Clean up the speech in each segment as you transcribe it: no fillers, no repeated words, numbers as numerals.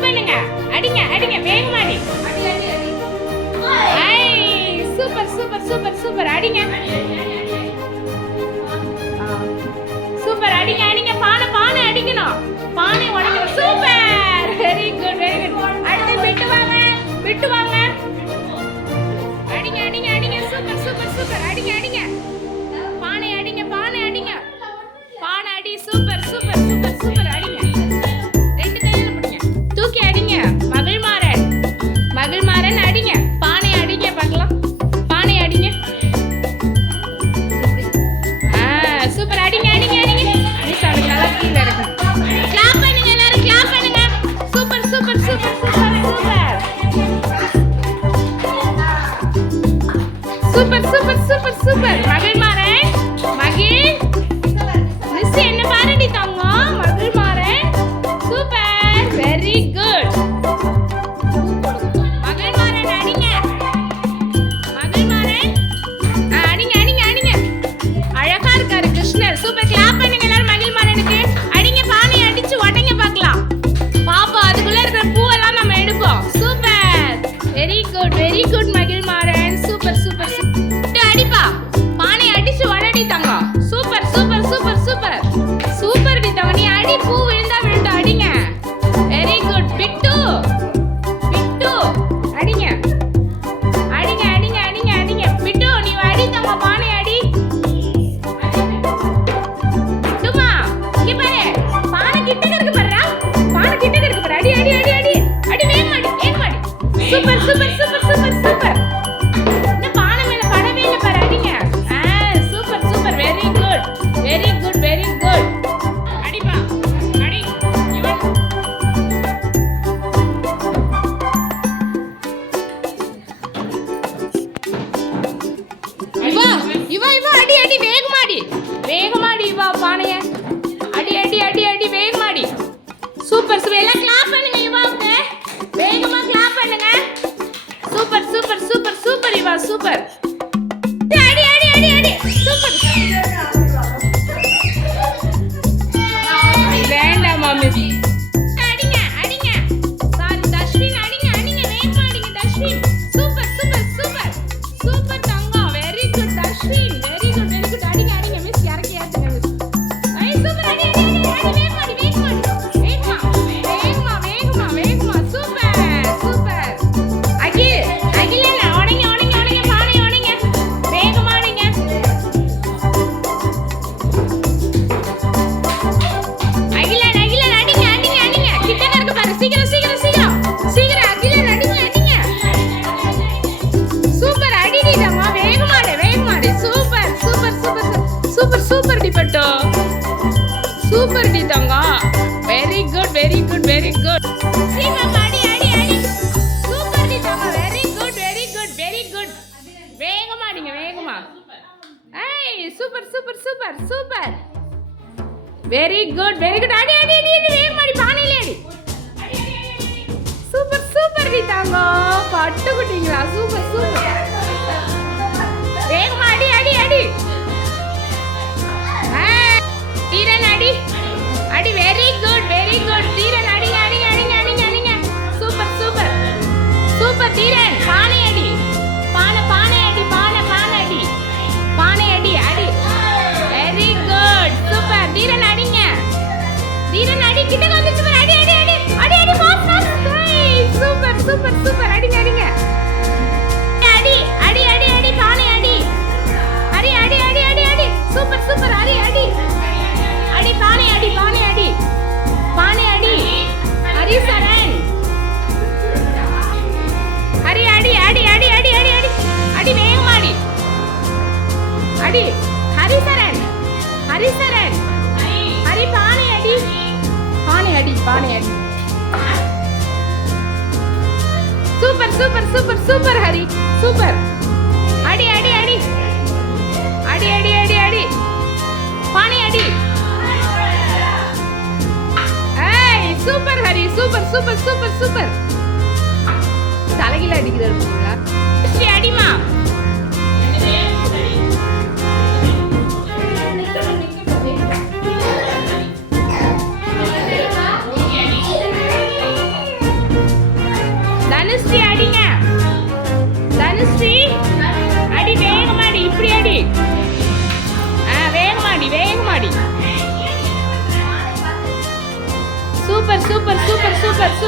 Clap பண்ணுங்க. அடிங்க அடிங்க வேகமா அடி. ஐ சூப்பர் சூப்பர் சூப்பர் சூப்பர் அடிங்க. சூப்பர் அடிங்க அடிங்க. பானை பானை அடிக்கணும். பானை உடைக்கணும். Super very good very good. அடுத்து விட்டு வாங்க விட்டு வாங்க. அடிங்க அடிங்க அடிங்க. சூப்பர் சூப்பர் சூப்பர் அடிங்க அடிங்க. பானை அடிங்க பானை அடிங்க. பானை அடி. சூப்பர் சூப்பர் சூப்பர் சூப்பர் அடிங்க. ரெண்டு கையில பிடிங்க. தூக்கி அடிங்க. மகிழ்மாறன் மகிழ்மாறன் அடிங்க. பானை அடிங்க பார்க்கலாம். பானை அடிங்க. சூப்பர் அடிங்க அடிங்க அடிங்க. மிஸ் அவனுக்கு நல்லா கீழ இருக்கு. கிளாப் பண்ணுங்க எல்லாரும் கிளாப் பண்ணுங்க. Super super super super super super super super. Magizhmaran மகிழ் மிஸ் என்ன பாருடி தங்கம். Magizhmaran super very good. Magizhmaran அடிங்க. மகிழ்மாறன் அடிங்க அடிங்க அடிங்க. அழகா இருக்காரு கிருஷ்ணர். சூப்பர் கிளாப் பண்ணுங்க எல்லாரும் மகிழ்மாறனுக்கு. அடிங்க பானை அடிச்சு உடைங்க பார்க்கலாம். பாப்பா அதுக்குள்ள இருக்கிற பூவெல்லாம் நம்ம எடுப்போம். Super very good Magizhmaran. Super super அடிப்பா. பானை அடிச்சு உடடி தங்கம். Super super super super super டி தங்கம். நீ அடி. பூ விழுந்தா விழுந்தா அடிங்க. Very good. பிட்டு பிட்டு அடிங்க அடிங்க அடிங்க அடிங்க அடிங்க. பிட்டு நீ அடி தங்கம். பானை அடி. பிட்டுமா இங்க பாரு. பானை கிட்ட இருக்கு பாருடா. பானை கிட்ட இருக்கு பாரு. அடி அடி அடி அடி அடி. வேகமா அடி வேகமா அடி. Super super super super super. இந்த பானை மேல படவே இல்ல பாரு. அடிங்க. Super super very good very good very good. அடிப்பா அடி. இவன் இவா இவா இவா அடி அடி வேகமா அடி வேகமா அடி. இவா பானைய அடி அடி அடி அடி வேகமா அடி. Super super. எல்லாம் கிளாப் பண்ணுங்க. இவாவுக்கு வேகமா கிளாப் பண்ணுங்க. Super super super super. இவா சூப்பர். அடி அடி அடி அடி. சூப்பர். வேண்டாம் மாமி. அடிங்க அடிங்க. சாரி தஷ்வின் அடிங்க அடிங்க வேகமா அடிங்க Dashwin. Super super super super தங்கம். Very good Dashwin. Very good very good. அடிங்க அடிங்க மிஸ் இறக்கி ஏத்துங்க மிஸ். ஐ சூப்பர் அடி அடி அடி அடி வேகமா அடி வேகமா அடி வேகமா வேகமா வேகமா வேகமா. Super super. அகில் அகிலண்ணா உடைங்க உடைங்க உடைங்க. பானை உடைங்க. வேகமா அடிங்க. அகிலன் அகிலன் அடிங்க அடிங்க அடிங்க. கிட்ட இருக்கு பாரு. சீக்கிரம் சீக்கிரம் சீக்கிரம் சீக்கிரம் அகிலன் அடிங்க அடிங்க. சூப்பர் அடிடி தம்மா. வேகமா அடி வேகமா அடி. Super super super super super டி பட்டோ. சூப்பர் டி தங்கம். Very good very good very good. சீக்கிரம் அடி அடி அடி. சூப்பர் டி தங்கம். Very good very good very good. வேகமா அடிங்க வேகமா. ஏய் super super super super very good very good. அடி அடி அடி அடி வேகமா அடி. பானையில அடி. சூப்பர் சூப்பர் டி தங்கம். பட்டு குட்டிங்களா. Super super. வேகமா அடி அடி அடி. தீரன் அடி அடி. Very good very good. Dheeran அடிங்க அடிங்க அடிங்க அடிங்க அடிங்க. Super super super Dheeran. பானை அடி. பானை பானை அடி. பானை பானை அடி. பானை அடி அடி. Very good super. தீரன் அடிங்க. தீரன் அடி. கிட்ட வந்துச்சு பாரு. அடி அடி அடி அடி அடி. Boss boss. Super super super. அடிங்க அடிங்க. அடி அடி அடி அடி. பானை அடி. அடி அடி அடி அடி அடி. Super super. அடி அடி அடி. பானை அடி பானை அடி பானை அடி. ஹரிசரன் ஹரி அடி அடி அடி அடி அடி அடி அடி. வேகமா அடி அடி. ஹரிசரன் ஹரிசரன் ஹரி. பானை அடி பானை அடி பானை அடி. Super super super super Hari super. அடி அடி அடி அடி அடி அடி அடி. பானை அடி. ஏய் super Hari super super super super. தலையில அடிக்கிறாரு. அடிமா.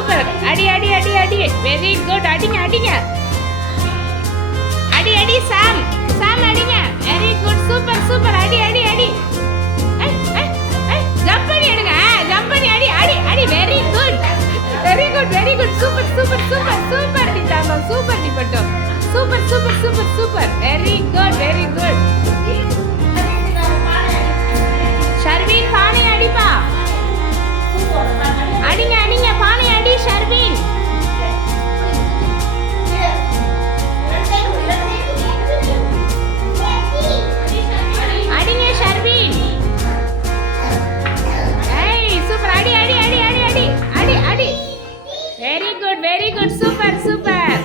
சூப்பர் அடி அடி அடி அடி வெரி குட் அடிங்க அடிங்க அடி அடி சாம் சாம் அடிங்க வெரி குட் சூப்பர் சூப்பர் அடி அடி அடி ஜம்ப் பண்ணி எடுங்க ஜம்ப் பண்ணி அடி அடி அடி very good very good very good super super super super டி தாங்க சூப்பர் டி பட்டோ super super super super very good very good Sharveen பானை அடிப்பா அடிங்க அடிங்க பானை அடி ஷர்வீன் அடிங்க ஷர்வீன் ஏய் சூப்பர் அடி அடி அடி அடி அடி அடி அடி வெரி குட் சூப்பர் சூப்பர்